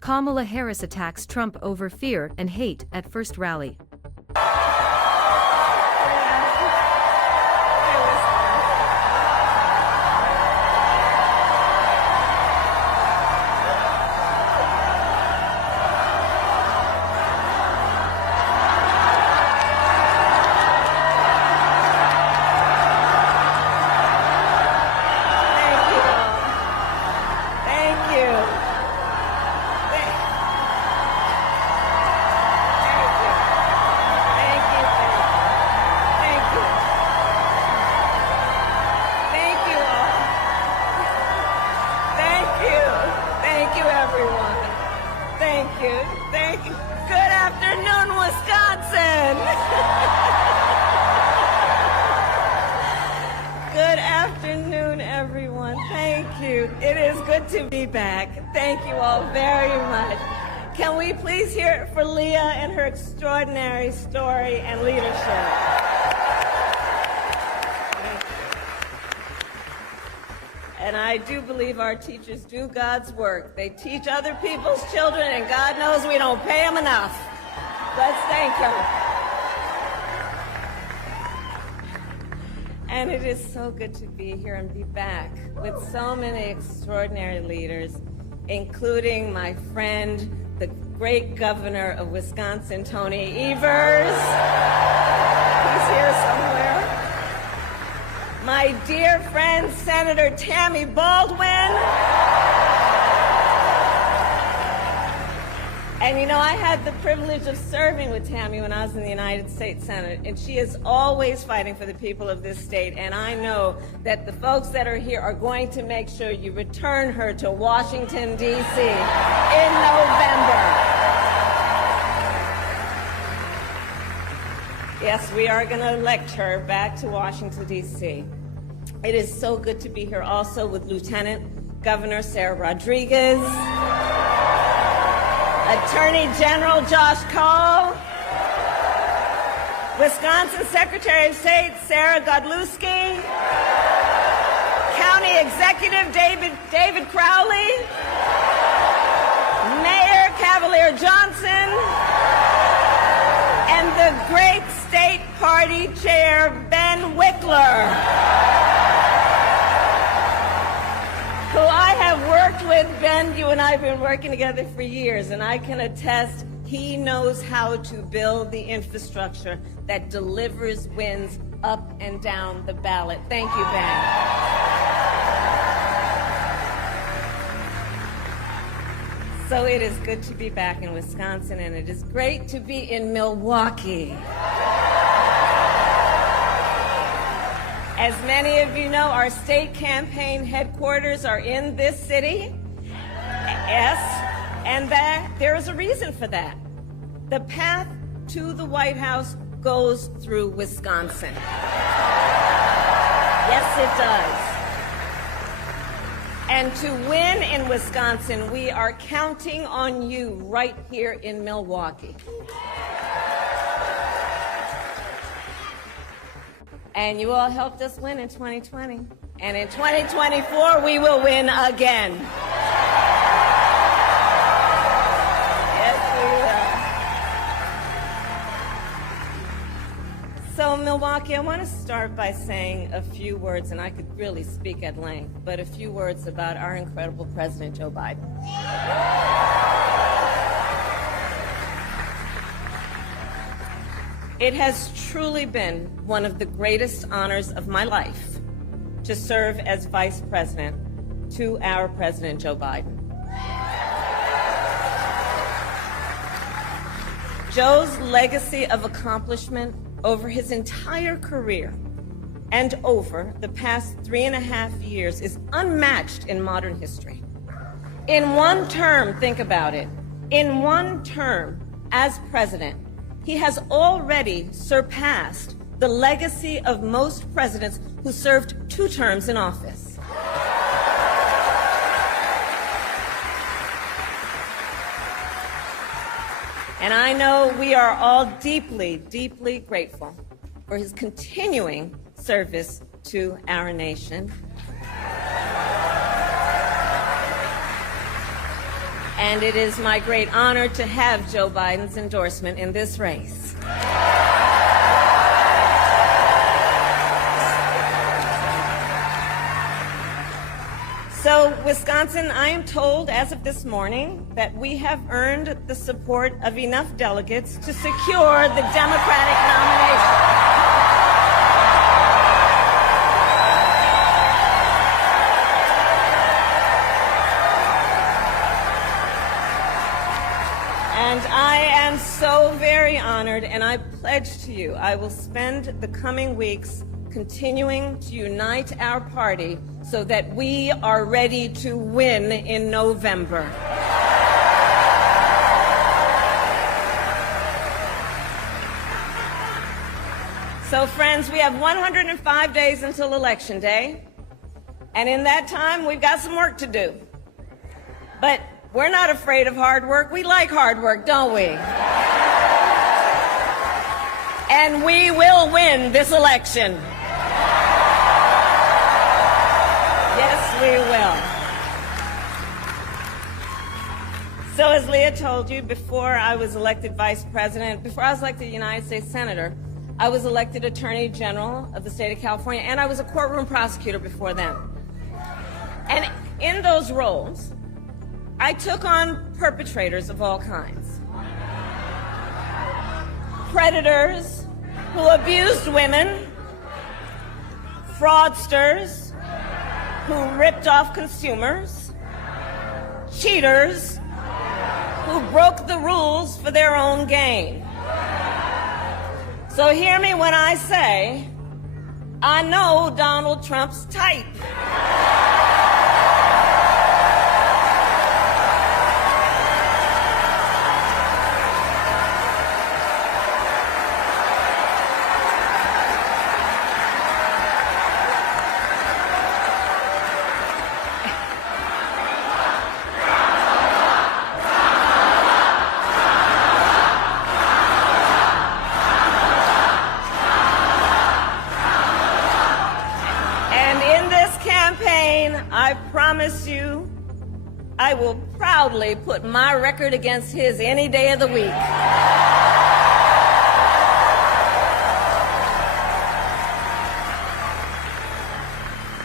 Kamala Harris attacks Trump over fear and hate at first rally. Thank you. Good afternoon, Wisconsin. Good afternoon, everyone. Thank you. It is good to be back. Thank you all very much. Can we please hear it for Leah and her extraordinary story and leadership? And I do believe our teachers do God's work. They teach other people's children, and God knows we don't pay them enough. Let's thank Him. And it is so good to be here and be back with so many extraordinary leaders, including my friend, the great governor of Wisconsin, Tony Evers. He's here somewhere. My dear friend, Senator Tammy Baldwin. And you know, I had the privilege of serving with Tammy when I was in the United States Senate, and she is always fighting for the people of this state, and I know that the folks that are here are going to make sure you return her to Washington, D.C. in November. Yes, we are going to elect her back to Washington, D.C. It is so good to be here also with Lieutenant Governor Sarah Rodriguez, Attorney General Josh Cole, Wisconsin Secretary of State Sarah Godlewski, County Executive David Crowley, Mayor Cavalier Johnson, and the great State Party Chair Ben Wickler, who I have worked with. Ben, you and I have been working together for years, and I can attest he knows how to build the infrastructure that delivers wins up and down the ballot. Thank you, Ben. So it is good to be back in Wisconsin, and it is great to be in Milwaukee. As many of you know, our state campaign headquarters are in this city. Yes, and there is a reason for that. The path to the White House goes through Wisconsin. Yes, it does. And to win in Wisconsin, we are counting on you right here in Milwaukee. And you all helped us win in 2020. And in 2024, we will win again. Yes, we will. So, Milwaukee, I want to start by saying a few words, and I could really speak at length, but a few words about our incredible President Joe Biden. It has truly been one of the greatest honors of my life to serve as Vice President to our President Joe Biden. Joe's legacy of accomplishment over his entire career and over the past 3.5 years is unmatched in modern history. In one term, think about it, in one term as president, he has already surpassed the legacy of most presidents who served 2 terms in office. And I know we are all deeply, deeply grateful for his continuing service to our nation. And it is my great honor to have Joe Biden's endorsement in this race. So, Wisconsin, I am told as of this morning that we have earned the support of enough delegates to secure the Democratic nomination. And I am so very honored, and I pledge to you I will spend the coming weeks continuing to unite our party so that we are ready to win in November. So, friends, we have 105 days until Election Day, and in that time, we've got some work to do. But we're not afraid of hard work. We like hard work, don't we? And we will win this election. Yes, we will. So as Leah told you, before I was elected vice president, before I was elected United States Senator, I was elected Attorney General of the state of California, and I was a courtroom prosecutor before then. And in those roles, I took on perpetrators of all kinds. Predators who abused women, fraudsters who ripped off consumers, cheaters who broke the rules for their own gain. So hear me when I say, I know Donald Trump's type. I promise you, I will proudly put my record against his any day of the week.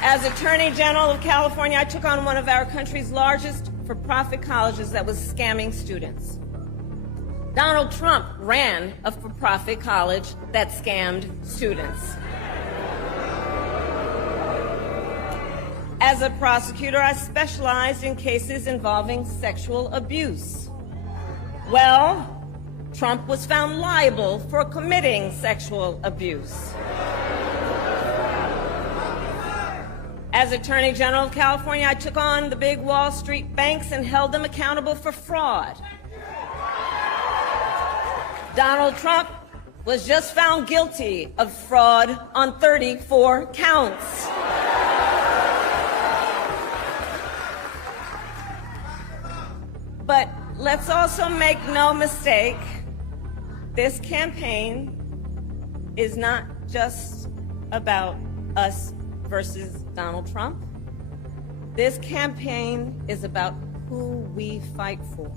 As Attorney General of California, I took on one of our country's largest for-profit colleges that was scamming students. Donald Trump ran a for-profit college that scammed students. As a prosecutor, I specialized in cases involving sexual abuse. Well, Trump was found liable for committing sexual abuse. As Attorney General of California, I took on the big Wall Street banks and held them accountable for fraud. Donald Trump was just found guilty of fraud on 34 counts. But let's also make no mistake, this campaign is not just about us versus Donald Trump. This campaign is about who we fight for.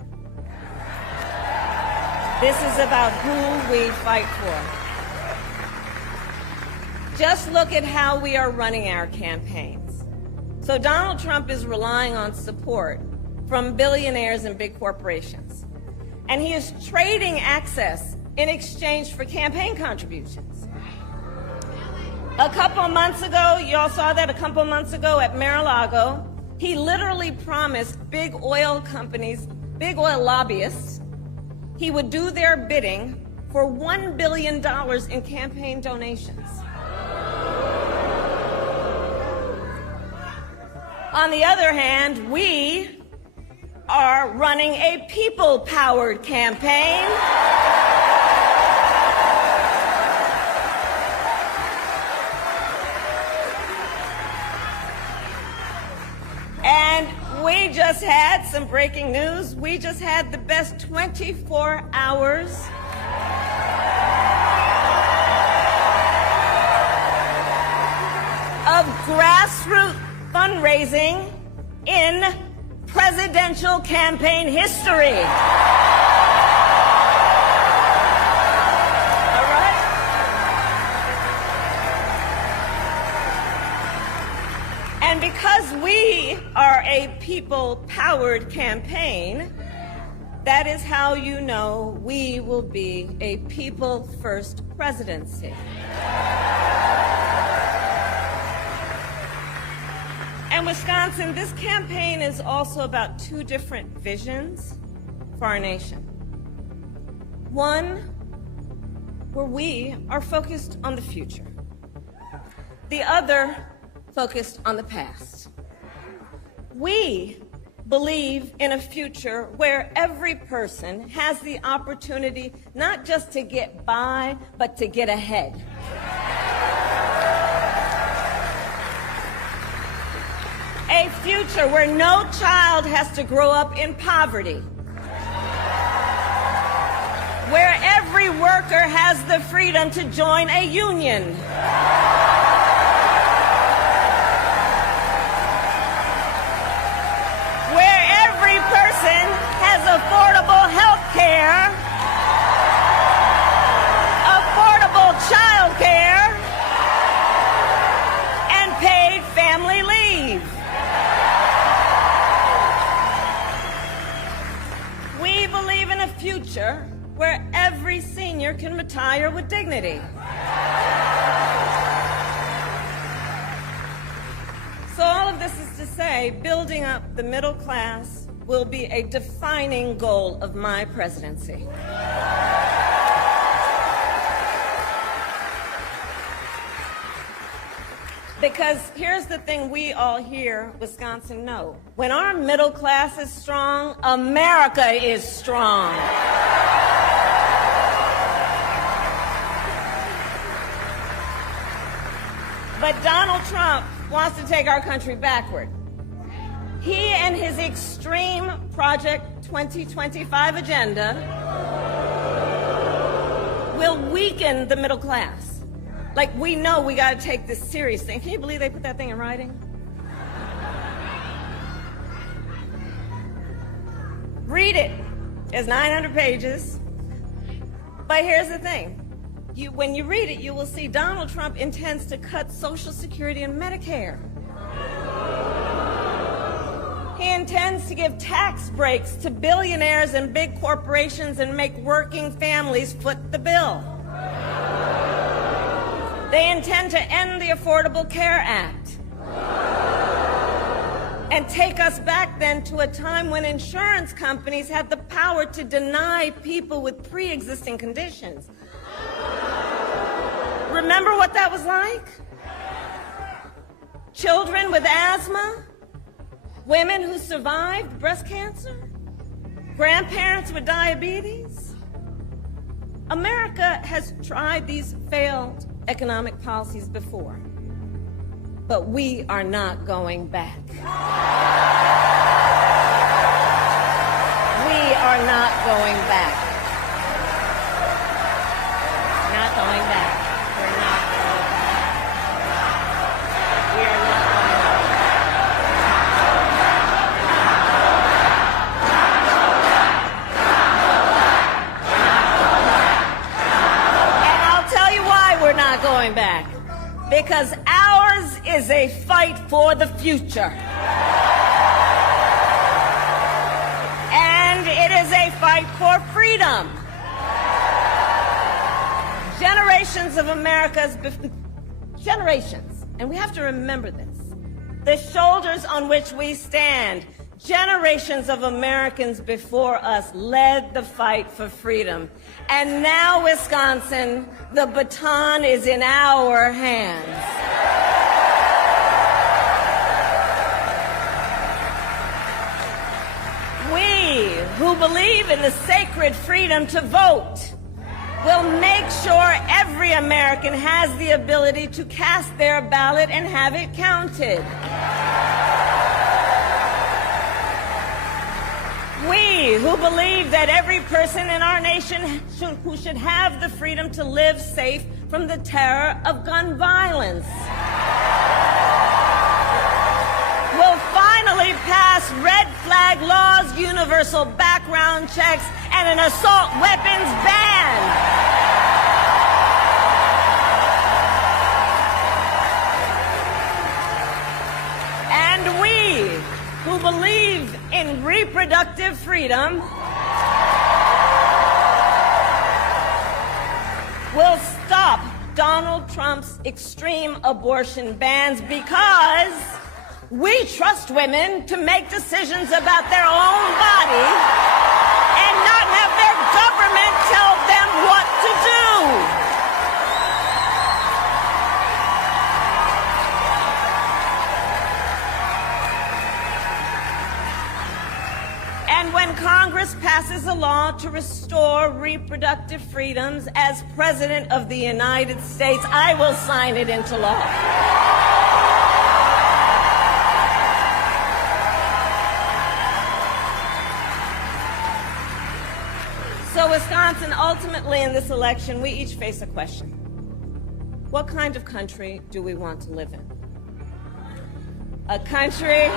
This is about who we fight for. Just look at how we are running our campaigns. So Donald Trump is relying on support from billionaires and big corporations. And he is trading access in exchange for campaign contributions. A couple months ago, you all saw that a couple months ago at Mar-a-Lago, he literally promised big oil companies, big oil lobbyists, he would do their bidding for $1 billion in campaign donations. On the other hand, we are running a people-powered campaign. And we just had some breaking news. We just had the best 24 hours of grassroots fundraising in presidential campaign history. All right? And because we are a people-powered campaign, that is how you know we will be a people-first presidency. And Wisconsin, this campaign is also about two different visions for our nation. One, where we are focused on the future. The other, focused on the past. We believe in a future where every person has the opportunity not just to get by, but to get ahead. A future where no child has to grow up in poverty. Where every worker has the freedom to join a union. Where every person has affordable health care, affordable child care, and paid family leave. We believe in a future where every senior can retire with dignity. So all of this is to say, building up the middle class will be a defining goal of my presidency. Because here's the thing we all here, Wisconsin, know. When our middle class is strong, America is strong. But Donald Trump wants to take our country backward. He and his extreme Project 2025 agenda will weaken the middle class. Like, we know we got to take this seriously. Can you believe they put that thing in writing? Read it. It's 900 pages. But here's the thing. When you read it, you will see Donald Trump intends to cut Social Security and Medicare. He intends to give tax breaks to billionaires and big corporations and make working families foot the bill. They intend to end the Affordable Care Act and take us back then to a time when insurance companies had the power to deny people with pre-existing conditions. Remember what that was like? Children with asthma, women who survived breast cancer, grandparents with diabetes. America has tried these failed economic policies before, but we are not going back. We are not going back. Not going back. We're not going back. We are not going back. And I'll tell you why we're not going back. Because ours is a fight for the future. And it is a fight for freedom. Generations of America's, generations, and we have to remember this, the shoulders on which we stand, generations of Americans before us led the fight for freedom. And now, Wisconsin, the baton is in our hands. We, who believe in the sacred freedom to vote, will make sure every American has the ability to cast their ballot and have it counted. We, who believe that every person in our nation who should have the freedom to live safe from the terror of gun violence, will finally pass red flag laws, universal background checks, and an assault weapons ban. And we, who believe in reproductive freedom, will stop Donald Trump's extreme abortion bans because we trust women to make decisions about their own body and not have their government tell them what to do. And when Congress passes a law to restore reproductive freedoms, as President of the United States, I will sign it into law. So, Wisconsin, ultimately in this election, we each face a question. What kind of country do we want to live in? A country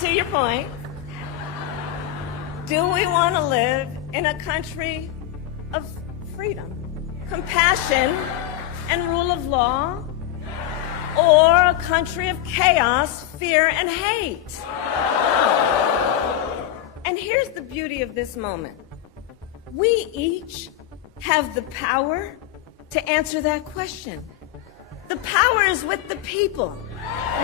to your point, do we want to live in a country of freedom, compassion, and rule of law, or a country of chaos, fear, and hate? And here's the beauty of this moment. We each have the power to answer that question. The power is with the people.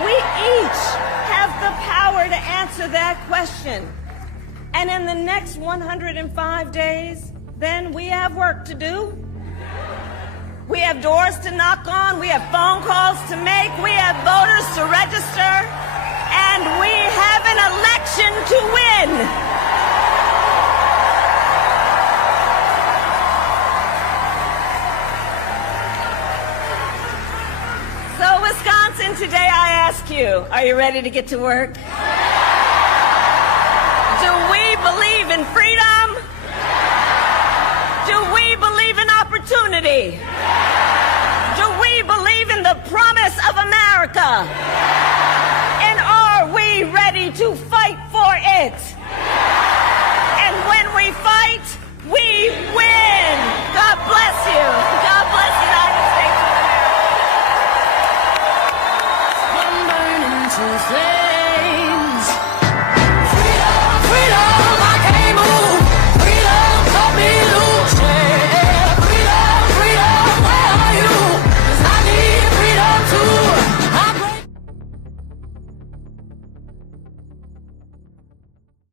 We each have the power to answer that question. And in the next 105 days, then we have work to do. We have doors to knock on. We have phone calls to make. We have voters to register. And we have an election to win. So, Wisconsin, today I ask you, are you ready to get to work? Do we believe in freedom? Do we believe in opportunity?